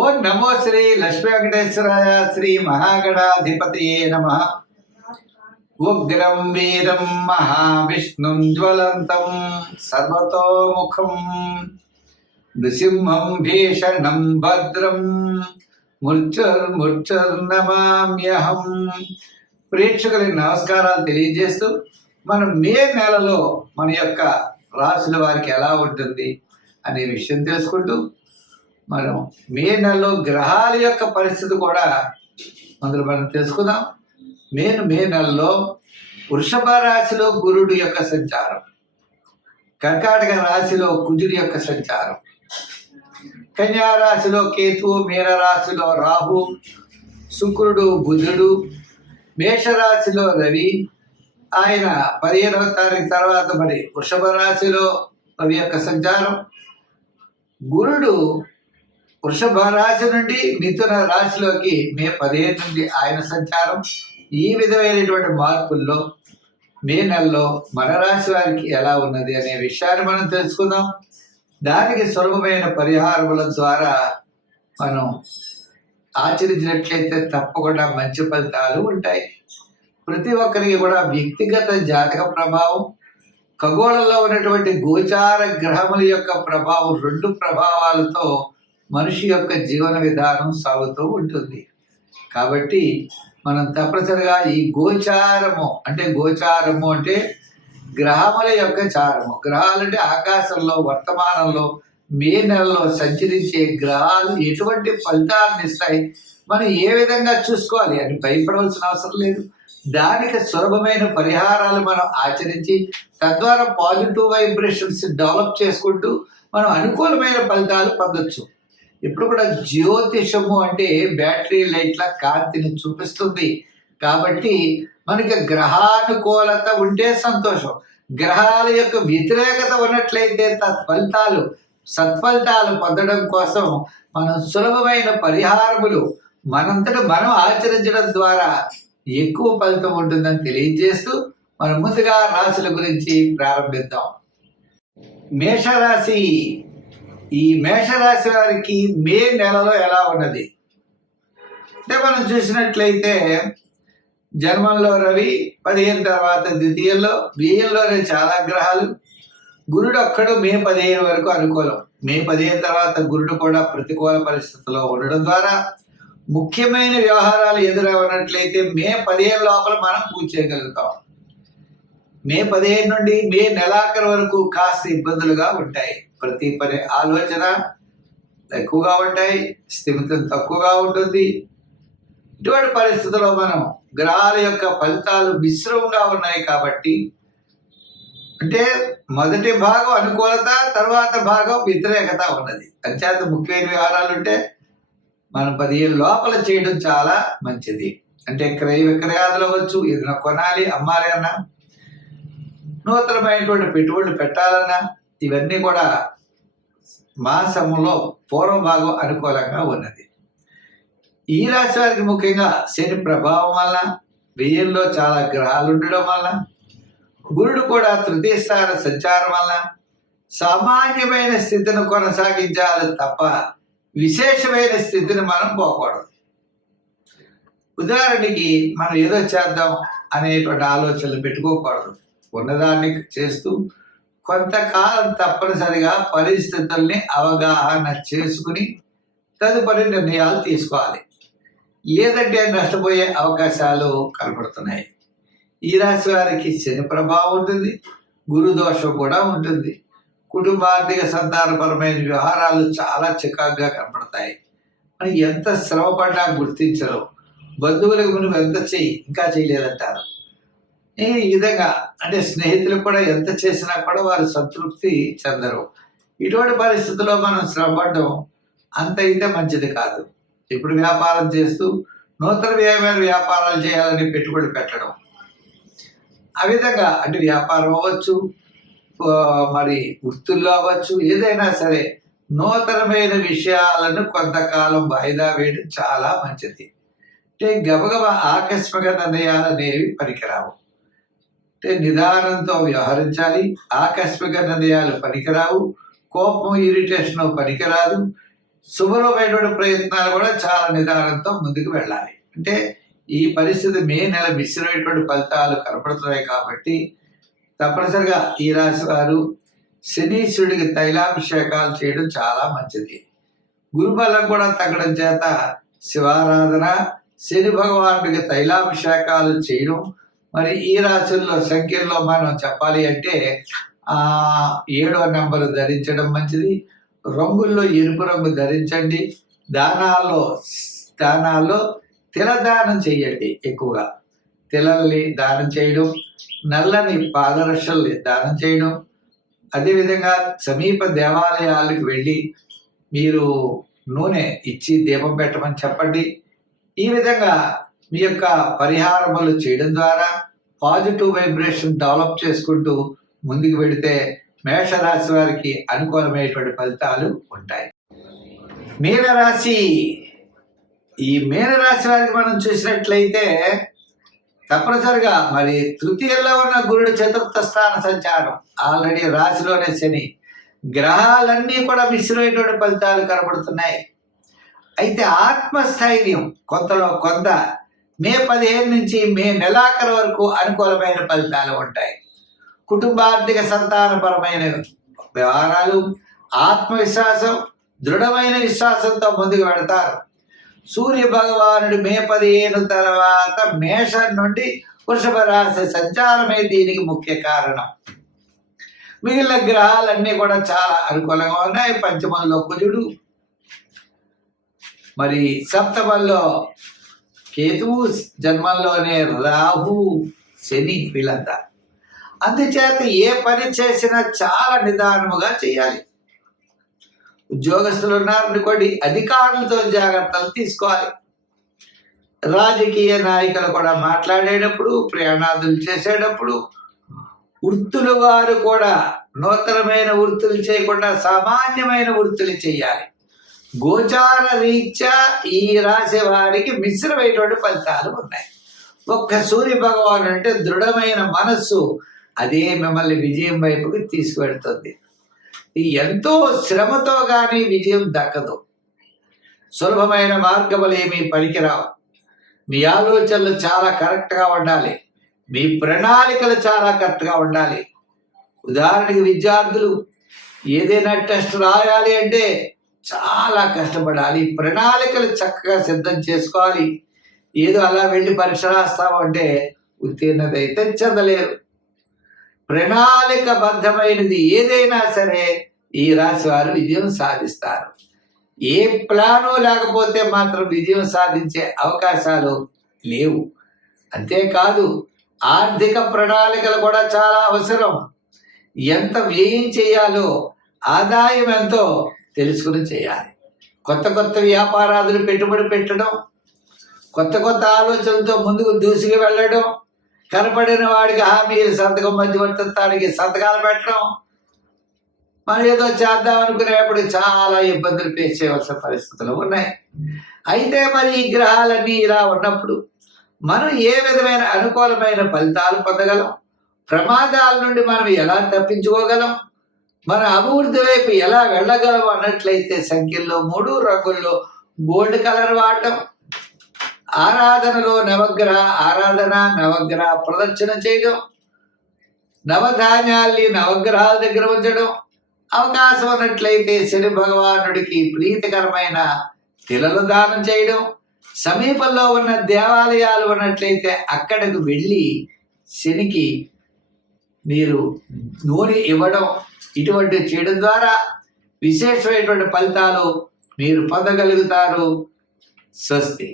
ఓం నమో శ్రీ లక్ష్మీ వెంకటేశ్వరాయ శ్రీ మహాగణాధిపతయే నమ. ఉగ్రం వీరం మహావిష్ణుం జ్వలంతం సర్వతోముఖం నృసింహం భీషణం భద్రం మృత్యుర్నమామ్యహం. ప్రేక్షకులకి నమస్కారాలు తెలియజేస్తూ మనం మే నెలలో మన యొక్క రాశుల వారికి ఎలా ఉంటుంది అనే విషయం తెలుసుకుంటూ మనం మే నెలలో గ్రహాల యొక్క పరిస్థితి కూడా అందులో మనం తెలుసుకుందాం. మే నెలలో వృషభ రాశిలో గురుడు యొక్క సంచారం, కర్కాటక రాశిలో కుజుడి యొక్క సంచారం, కన్యా రాశిలో కేతువు, మీన రాశిలో రాహు, శుక్రుడు, బుధుడు, మేషరాశిలో రవి. ఆయన 15వ తారీఖు తర్వాత మరి వృషభ రాశిలో రవి యొక్క సంచారం. గురుడు వృషభ రాశి నుండి మిథున రాశిలోకి మే 15 నుండి ఆయన సంచారం. ఈ విధమైనటువంటి మార్పుల్లో మే నెలలో మన రాశి వారికి ఎలా ఉన్నది అనే విషయాన్ని మనం తెలుసుకుందాం. దానికి సులభమైన పరిహారముల ద్వారా మనం ఆచరించినట్లయితే తప్పకుండా మంచి ఫలితాలు ఉంటాయి. ప్రతి ఒక్కరికి కూడా వ్యక్తిగత జాతక ప్రభావం, ఖగోళంలో ఉన్నటువంటి గోచార గ్రహముల యొక్క ప్రభావం, 2 ప్రభావాలతో మనిషి యొక్క జీవన విధానం సాగుతూ ఉంటుంది. కాబట్టి మనం తప్పనిసరిగా ఈ గోచారము అంటే గ్రహముల యొక్క చారము. గ్రహాలంటే ఆకాశంలో వర్తమానంలో మే నెలలో సంచరించే గ్రహాలు ఎటువంటి ఫలితాలను ఇస్తాయి, మనం ఏ విధంగా చూసుకోవాలి అని భయపడవలసిన అవసరం లేదు. దానికి సులభమైన పరిహారాలు మనం ఆచరించి తద్వారా పాజిటివ్ వైబ్రేషన్స్ డెవలప్ చేసుకుంటూ మనం అనుకూలమైన ఫలితాలు పొందొచ్చు. ఇప్పుడు కూడా జ్యోతిషము అంటే బ్యాటరీ లైట్ల కాంతిని చూపిస్తుంది. కాబట్టి మనకి గ్రహానుకూలత ఉంటే సంతోషం, గ్రహాల యొక్క వ్యతిరేకత ఉన్నట్లయితే సత్ఫలితాలు పొందడం కోసం మనం సులభమైన పరిహారములు మనంతట మనం ఆచరించడం ద్వారా ఎక్కువ ఫలితం ఉంటుందని తెలియజేస్తూ మనం ముందుగా రాశుల గురించి ప్రారంభిద్దాం. మేషరాశి. ఈ మేషరాశి వారికి మే నెలలో ఎలా ఉన్నది అంటే మనం చూసినట్లయితే జన్మంలో రవి, 15 తర్వాత ద్వితీయంలో, వ్యయంలోనే చాలా గ్రహాలు. గురుడు ఒక్కడు మే 15 వరకు అనుకూలం. మే 15 తర్వాత గురుడు కూడా ప్రతికూల పరిస్థితుల్లో ఉండడం ద్వారా ముఖ్యమైన వ్యవహారాలు ఎదురవనట్లయితే మే 15 లోపల మనం పూర్తి చేయగలుగుతాం. మే 15 నుండి మే నెలాఖరు వరకు కాస్త ఇబ్బందులుగా ఉంటాయి. ప్రతి పని ఆలోచన ఎక్కువగా ఉంటాయి, స్థిమితం తక్కువగా ఉంటుంది. ఇటువంటి పరిస్థితుల్లో మనం గ్రహాల యొక్క ఫలితాలు మిశ్రమంగా ఉన్నాయి. కాబట్టి అంటే మొదటి భాగం అనుకూలత, తర్వాత భాగం వ్యతిరేకత ఉన్నది. అంచేత ముఖ్యమైన వ్యవహారాలు ఉంటే మనం 15 లోపల చేయడం చాలా మంచిది. అంటే క్రయ విక్రయాలు అవ్వచ్చు, ఏదైనా కొనాలి, అమ్మాలి అన్నా, నూతనమైనటువంటి పెట్టుబడులు పెట్టాలన్నా, ఇవన్నీ కూడా మాసంలో పూర్వభాగం అనుకూలంగా ఉన్నది. ఈ రాశి వారికి ముఖ్యంగా శని ప్రభావం వలన, వ్యయంలో చాలా గ్రహాలు ఉండడం వలన, గురుడు కూడా తృతీయ స్థాన సంచారం వలన సామాన్యమైన స్థితిని కొనసాగించాలి తప్ప విశేషమైన స్థితిని మనం పోకూడదు. ఉదాహరణకి మనం ఏదో చేద్దాం అనేటువంటి ఆలోచనలు పెట్టుకోకూడదు. ఉన్నదాన్ని చేస్తూ కొంతకాలం తప్పనిసరిగా పరిస్థితుల్ని అవగాహన చేసుకుని తదుపరి నిర్ణయాలు తీసుకోవాలి. లేదంటే నష్టపోయే అవకాశాలు కనబడుతున్నాయి. ఈ రాశి వారికి శని ప్రభావం ఉంటుంది, గురు దోషం కూడా ఉంటుంది. కుటుంబార్థిక సంతానపరమైన వ్యవహారాలు చాలా చికాకుగా కనపడతాయి. మనం ఎంత శ్రమపడ్డా గుర్తించరు. బంధువులకు మనం ఎంత ఇంకా చేయలేదంటారు. ఈ విధంగా అంటే స్నేహితులకు కూడా ఎంత చేసినా కూడా వారు సంతృప్తి చెందరు. ఇటువంటి పరిస్థితుల్లో మనం శ్రమపడడం అంత అయితే మంచిది కాదు. ఇప్పుడు వ్యాపారం చేస్తూ నూతన వ్యాపారాలు చేయాలని పెట్టుబడి పెట్టడం, ఆ విధంగా అంటే వ్యాపారం అవ్వచ్చు, మరి వృత్తుల్లో అవ్వచ్చు, ఏదైనా సరే నూతనమైన విషయాలను కొంతకాలం వాయిదా వేయడం చాలా మంచిది. అంటే గబగబ ఆకస్మిక నిర్ణయాలు అనేవి పనికిరావు. అంటే నిదానంతో వ్యవహరించాలి. ఆకస్మిక నిర్ణయాలు పనికిరావు. కోపం, ఇరిటేషన్ పనికిరాదు. శుభ్రమైనటువంటి ప్రయత్నాలు కూడా చాలా నిదానంతో ముందుకు వెళ్ళాలి. అంటే ఈ పరిస్థితి మే నెల మిశ్రమైనటువంటి ఫలితాలు కనపడుతున్నాయి కాబట్టి తప్పనిసరిగా ఈ రాశి వారు శనీశ్వరుడికి తైలాభిషేకాలు చేయడం చాలా మంచిది. గురుబలం కూడా తగ్గడం చేత శివారాధన, శని భగవానుడికి తైలాభిషేకాలు చేయడం. మరి ఈ రాశుల్లో సంఖ్యల్లో మనం చెప్పాలి అంటే 7వ నెంబరు ధరించడం మంచిది. రంగుల్లో ఎరుపు రంగు ధరించండి. దానాల్లో తిల దానం చేయండి. ఎక్కువగా తిలల్ని దానం చేయడం, నల్లని పాదరక్షల్ని దానం చేయడం. అదేవిధంగా సమీప దేవాలయాలకు వెళ్ళి మీరు నూనె ఇచ్చి దీపం పెట్టమని చెప్పండి. ఈ విధంగా మీ యొక్క పరిహారములు చేయడం ద్వారా పాజిటివ్ వైబ్రేషన్ డెవలప్ చేసుకుంటూ ముందుకు వెళితే మేషరాశి వారికి అనుకూలమైనటువంటి ఫలితాలు ఉంటాయి. మీనరాశి, ఈ మీనరాశి వారికి మనం చూసినట్లయితే తప్పనిసరిగా మరి తృతీయంలో ఉన్న గురుడు చతుర్థ స్థాన సంచారం, ఆల్రెడీ రాశిలోనే శని, గ్రహాలన్నీ కూడా మిశ్రమైనటువంటి ఫలితాలు కనబడుతున్నాయి. అయితే ఆత్మస్థైర్యం కొంతలో కొంత మే 15 నుంచి మే నెలాఖరు వరకు అనుకూలమైన ఫలితాలు ఉంటాయి. కుటుంబార్థిక సంతానపరమైన వ్యవహారాలు, ఆత్మవిశ్వాసం, దృఢమైన విశ్వాసంతో ముందుకు వెడతారు. సూర్య భగవానుడు మే 15 తర్వాత మేషం నుండి వృషభ రాశి సంచారమే దీనికి ముఖ్య కారణం. మిగిలిన గ్రహాలన్నీ కూడా చాలా అనుకూలంగా ఉన్నాయి. పంచమంలో కుజుడు, మరి సప్తమంలో కేతువు, జన్మంలోనే రాహు, శని, వీళ్ళంతా. అందుచేత ఏ పని చేసినా చాలా నిదానముగా చేయాలి. ఉద్యోగస్తులు ఉన్నారనుకోండి, అధికారులతో జాగ్రత్తలు తీసుకోవాలి. రాజకీయ నాయకులు కూడా మాట్లాడేటప్పుడు, ప్రయాణాదులు చేసేటప్పుడు, వృత్తుల వారు కూడా నూతనమైన వృత్తులు చేయకుండా సామాన్యమైన వృత్తులు చేయాలి. గోచార రీత్యా ఈ రాశి వారికి మిశ్రమైనటువంటి ఫలితాలు ఉన్నాయి. ఒక్క సూర్య భగవాన్ అంటే దృఢమైన మనస్సు, అదే మిమ్మల్ని విజయం వైపుకి తీసుకువెడుతుంది. ఎంతో శ్రమతో కానీ విజయం దక్కదు. సులభమైన మార్గములు ఏమీ పనికిరావు. మీ ఆలోచనలు చాలా కరెక్ట్గా ఉండాలి. మీ ప్రణాళికలు చాలా కరెక్ట్గా ఉండాలి. ఉదాహరణకి విద్యార్థులు ఏదైనా టెస్ట్ రాయాలి అంటే చాలా కష్టపడాలి. ప్రణాళికలు చక్కగా సిద్ధం చేసుకోవాలి. ఏదో అలా వెళ్ళి పరీక్ష రాస్తామంటే ఉత్తీర్ణత అయితే చెందలేరు. ప్రణాళికబద్ధమైనది ఏదైనా సరే ఈ రాశి వారు విజయం సాధిస్తారు. ఏ ప్లాను లేకపోతే మాత్రం విజయం సాధించే అవకాశాలు లేవు. అంతేకాదు ఆర్థిక ప్రణాళికలు కూడా చాలా అవసరం. ఎంత వ్యయం చేయాలో, ఆదాయం ఎంతో తెలుసుకుని చేయాలి. కొత్త కొత్త వ్యాపారాదులు పెట్టుబడి పెట్టడం, కొత్త కొత్త ఆలోచనలతో ముందుకు దూసుకు వెళ్ళడం, కనపడిన వాడికి హామీలు సంతకం మధ్యవర్తిత్వానికి సంతకాలు పెట్టడం, మనం ఏదో చేద్దాం అనుకునేప్పుడు చాలా ఇబ్బందులు ఫేస్ చేయవలసిన పరిస్థితులు ఉన్నాయి. అయితే మరి ఈ గ్రహాలన్నీ ఇలా ఉన్నప్పుడు మనం ఏ విధమైన అనుకూలమైన ఫలితాలు పొందగలం? ప్రమాదాల నుండి మనం ఎలా తప్పించుకోగలం? మన అభివృద్ధి వైపు ఎలా వెళ్ళగలం అన్నట్లయితే సంఖ్యల్లో 3, రంగుల్లో గోల్డ్ కలర్ వాడటం, ఆరాధనలో నవగ్రహ ప్రదర్శన చేయడం, నవధాన్యాల్ని నవగ్రహాల దగ్గర ఉంచడం, అవకాశం ఉన్నట్లయితే శని భగవానుడికి ప్రీతికరమైన తిలలు దానం చేయడం, సమీపంలో ఉన్న దేవాలయాలు ఉన్నట్లయితే అక్కడికి వెళ్ళి శనికి మీరు నూనె ఇవ్వడం, ఇటువంటి చేయడం ద్వారా విశేషమైనటువంటి ఫలితాలు మీరు పొందగలుగుతారు. స్వస్తి.